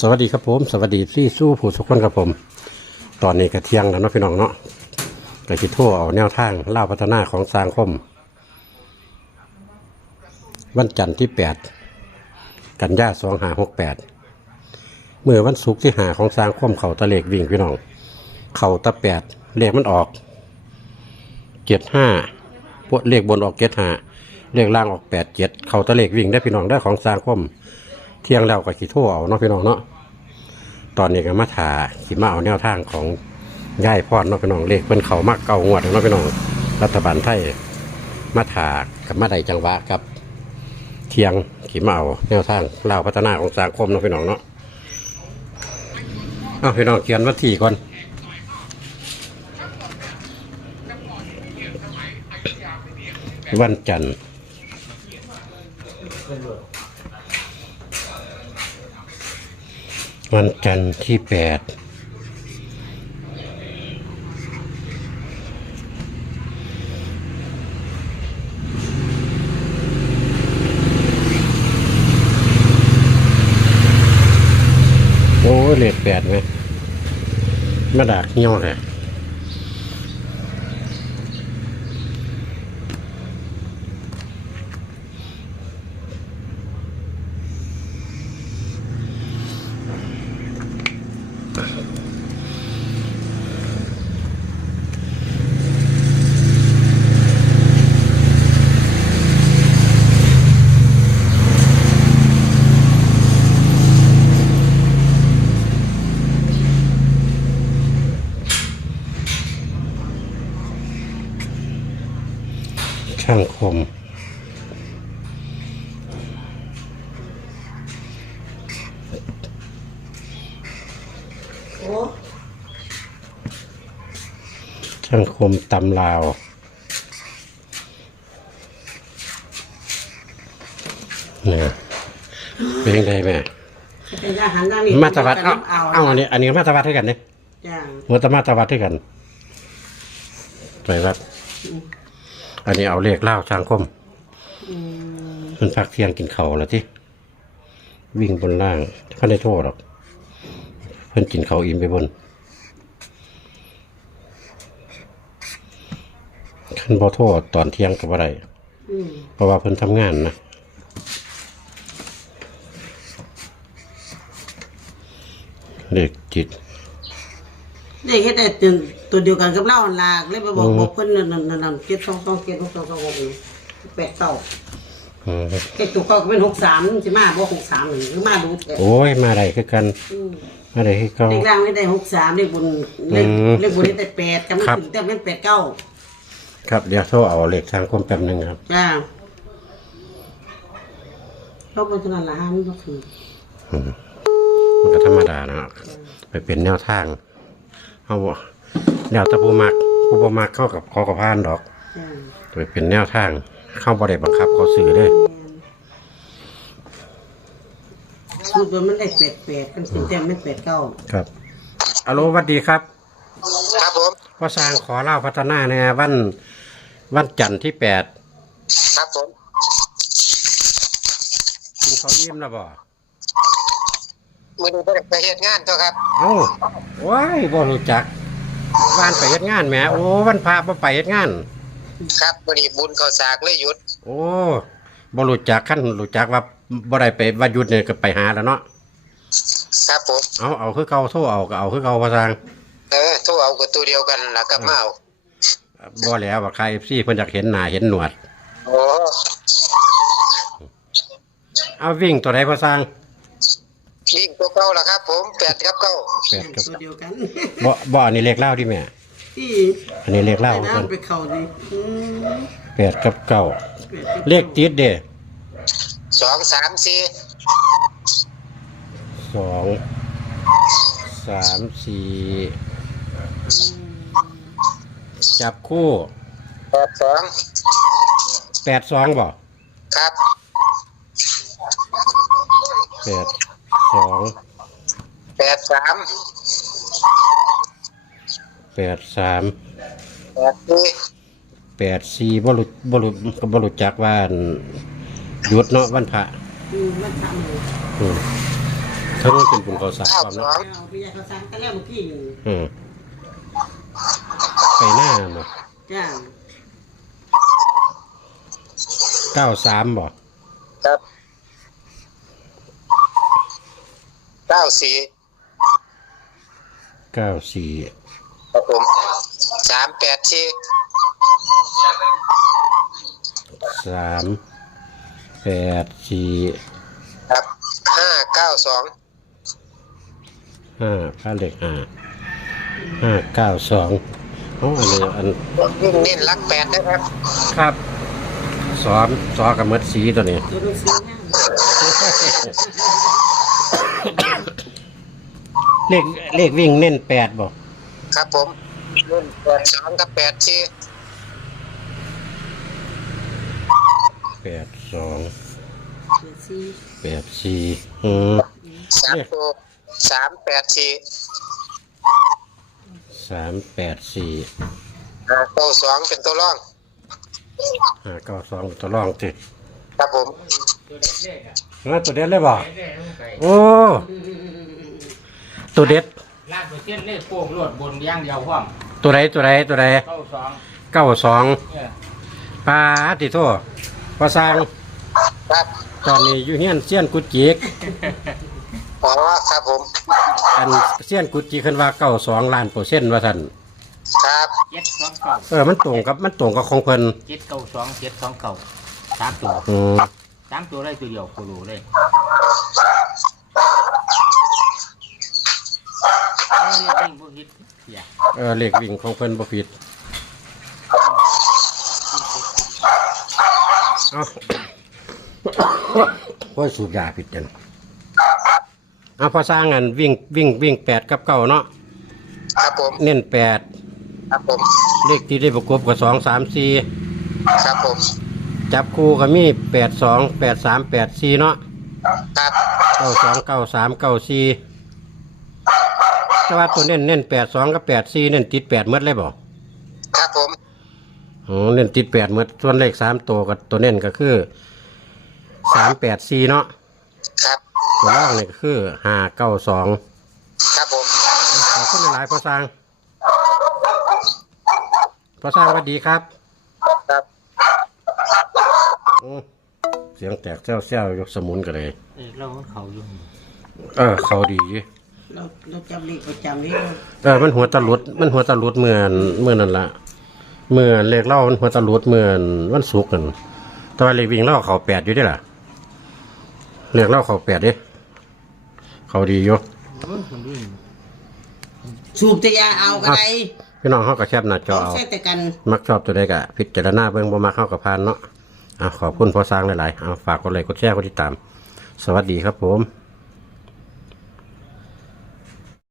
สวัสดีครับผม สวัสดีที่สู้ผู้ทุกคนครับผม ตอนนี้ก็เทียงแล้วเนาะพี่น้องเนาะก็คิดโทษเอาแนวทางเล่าพัฒนาของสร้างคม วันจันทร์ที่แปดกันยาสองหาหกแปดเมื่อวันศุกร์ที่หาของสร้างคมเขาตะเลกวิ่งพี่น้อง เขาตะแปดเลขมันออกเจ็ดห้าพวกเลขบนออกเจ็ดห้าเลขล่างออกแปดเจ็ดเขาตะเลกวิ่งได้พี่น้องได้ของสร้างคม เที่ยงแล้วก็ขี่โทั่วเอาเนาะพี่น้องเนาะตอนนี้ก็มาถาขี่มาเอาแนวทางของย่ายพอดเนาะพี่น้องเลขเพิ่นเขามากเก่างวดเนาะพี่น้องรัฐบาลไทยมาถากับมาได้จังหวะกับเที่ยงขี่มาเอาแนวทางเล่าพัฒนาของสังคมเนาะพี่น้องเนาะเอาพี่น้องเขียนวันที่ก่อนวันจันทร์ วันจันทร์ที่แปดโอ้เลขแปดไหมมาดักเงี้ยวเลย ช่างคม ช่างคมตำลาวเนี่ยเป็นยังไงแม่แต่ยาหันหน้านี่มาตรวัดเอาเอาเอาอันนี้อันนี้มาตรวัดด้วยกันเนี่ยจ้ามัตมาตรวัดด้วยกันไปวัดอันนี้เอาเลขเล่าช่างคมอืมมันพักเที่ยงกินเขาวแล้วที่วิ่งบนล่างเขาได้โทษหรอก เพิ่นกินเขาวอิ่มไปบน ขันบอโทษตอนเที่ยงกับอะไรอืมเพราะว่าเพิ่นทำงานนะเด็กจิต เด็กแค่แต่ตัวตัวเดียวกันกับเราหั่นลากเลยไปบอกอืม บอกเพิ่นนั่นนั่นนั่นนั่นเจ็ดสองสองเจ็ดหกสองสองหกนี่แปดเก้าอืมไอ้ตัวเก้าก็เป็นหกสามใช่ไหมบอกหกสามหรือมาดูแต่โอ้ย มาได้คือกันอืมมาได้คือเขาเลขล่างไม่ได้หกสามเลขบนเลขอืมเลขบนได้แต่แปดกันมันครับ ถึงแต่เป็นแปดเก้า ครับเดี๋ยวโทรเอาเลขทางคมแป๊บหนึงครับ จ้าเราเป็นขนาดละห้ามันก็คือมันก็ธรรมดานะครับไปเป็นแนวทางเอาบ่แนวแตะปูมักผู้บ่มักเข้ากับขอกับพานดอก จ้าไปเป็นแนวทาง เข้าบ่ได้บังคับเขาสื่อเด้อสูตรมันได้แปดแปดกันถึงแต่ไม่แปดเก้าครับอโลสวัสดีครับครับผม พ่อสร้างขอเล่าพัฒนาในวันวันจันทร์ที่แปดครับผมกินข้าวเยี่ยมแล้วบ่มือนี้ไปเหตุงานเจ้าครับเอ้าว้ายบ่รู้จักบ้านไปเฮ็ดงานแหมโอ้วันพระบ่ไปเฮ็ดงาน ครับมือนี้บุญเขาสากเลยหยุด โอ้บ่รู้จักขั้นรู้จักว่าบ่ได้ไปว่าหยุดเนี่ยก็ไปหาแล้วเนาะครับผมเอาเอาคือเก่าโทรเอาก็เอาคือเก่าพ่อสร้าง เออโทรเอากับตัวเดียวกันล่ะกับมาเอาบ่แล้วว่าใคร FC เพิ่นอยากเห็นหน้าเห็นหนวด โอ้เอาวิ่งตัวใดพ่อสร้างลิงตัวเก้าล่ะครับ ผมแปดครับเก้าแปดกับตัวเดียวกัน บ่บ่อันนี้เลขเล่าดิแม่ ที่อันนี้เลขเล่าไปเพิ่นน้ำไปเข่าดิอืมแปดกับเก้าแปดกับเลขติดเด้สองสามสี่สองสามสี่ จับคู่แปดสองแปดสองบ่ครับแปดสองแปดสามแปดสามแปดสี่แปดสี่บ่รู้บ่รู้ก็บ่รู้จักว่าอันหยุดเนาะวันพระอืมมันทำเลยอืมทั้งเป็นบุญเขาสากเก้าความสเนาะองเอาพี่ยาเขาสั่งแต่แล้วเมื่อกี้อยู่อืมไป หน้าเนาะจ้าเก้าสามบ่ครับเก้าสี่เก้าสี่ครับผมสามแปดสี่สามแปดสี่ครับห้าเก้าสองห้าผ้าเหล็กห้าห้าเก้าสอง อ๋ออันนี้อันวิ่งเน้นลักแปดนะครับครับซ้อมซ้อกับมดสีตัวนี้ ตัวหนังสือเนี่ยเลขเลขวิ่งเน้นแปดบ่ครับผมเน้นแปดสองกับแปดสี่แปดสองเดี๋ยวสิแปดสี่อืมสามตัวสามแปดสี่ สามแปดสี่ห้าเก้าสองเป็นตัวร่อง ห้าเก้าสองตัวรองติดครับผมแล้วตัวเด็ดเลยบ่โอ้ ตัวเด็ด ลาดเปอร์เซ็นต์เลขโป่งรวดบนอย่างเดียวพร้อมตัวใดตัวใดตัวใดเข้าสองเก้าสองเออปลาติโทพอสร้างครับ ตอนนี้อยู่เฮียนเซียนกุดจิก อ๋อครับผม อันเซียนกุดจิกขึ้นว่าเก้าสองล้านเปอร์เซ็นต์ว่าท่านครับเจ็ดสองเก้าเออมันตรงกับมันตรงกับของเพิ่นเจ็ดเก้าสองเจ็ดสองเก้าสามตัวอืมสามตัวได้ตัวเดียวกูรู้เลยเอ้ยวิ่งพวกฮิตอย่าเออเลขวิ่งของเพิ่นบ่ผิดเอาโอ้ยสูบยาผิดจัง เอาพอสร้างอันวิ่งวิ่งวิ่งแปดกับเก้าเนาะครับผมเน้นแปดครับผมเลขที่ได้ประกบกับสองสามสี่ครับผมจับคู่ก็มีแปดสองแปดสามแปดสี่เนาะครับเก้าสองเก้าสามเก้าสี่แต่ว่าตัวเน้นเน้นแปดสองกับแปดสี่เน้นติดแปดเมดเลยบ่ครับผมอ๋อเน้นติดแปดเมดส่วนเลขสามตัวกับตัวเน้นก็คือสามแปดสี่เนาะครับ ตัวล่างนี่ก็คือห้าเก้าสองครับผมขอบคุณหลายๆพ่อสร้างพ่อสร้างสวัสดีครับครับอืมเสียงแตกแซวๆยกสมุนกันเลย เอ้ยเราเขาอยู่ เออ เขาดีอยู่เราเราจำเลขประจำนี่เออมันหัวตะลุด มันหัวตะลุดเมื่อนเมื่อนั่นละเมื่อเลขเล่ามันหัวตะลุดเมื่อนวันศุกร์กันแตอนเลขวิ่งเล่าเขาแปดอยู่เด้ล่ะเลขเล่าเขาแปดเด้ เขาดีอยู่เอ้ยคนวิ่งสูบแต่ยาเอากันไดพี่น้องเขาก็แคบหน้าจอเอาใช่แต่กันมักชอบตัวใดกะพิจารณาเบิ่งบ่มักเข้ากับพานเนาะอะขอบคุณพ่อสร้างหลายๆเอาฝากกดไลค์กดแชร์กดติดตาม สวัสดีครับผม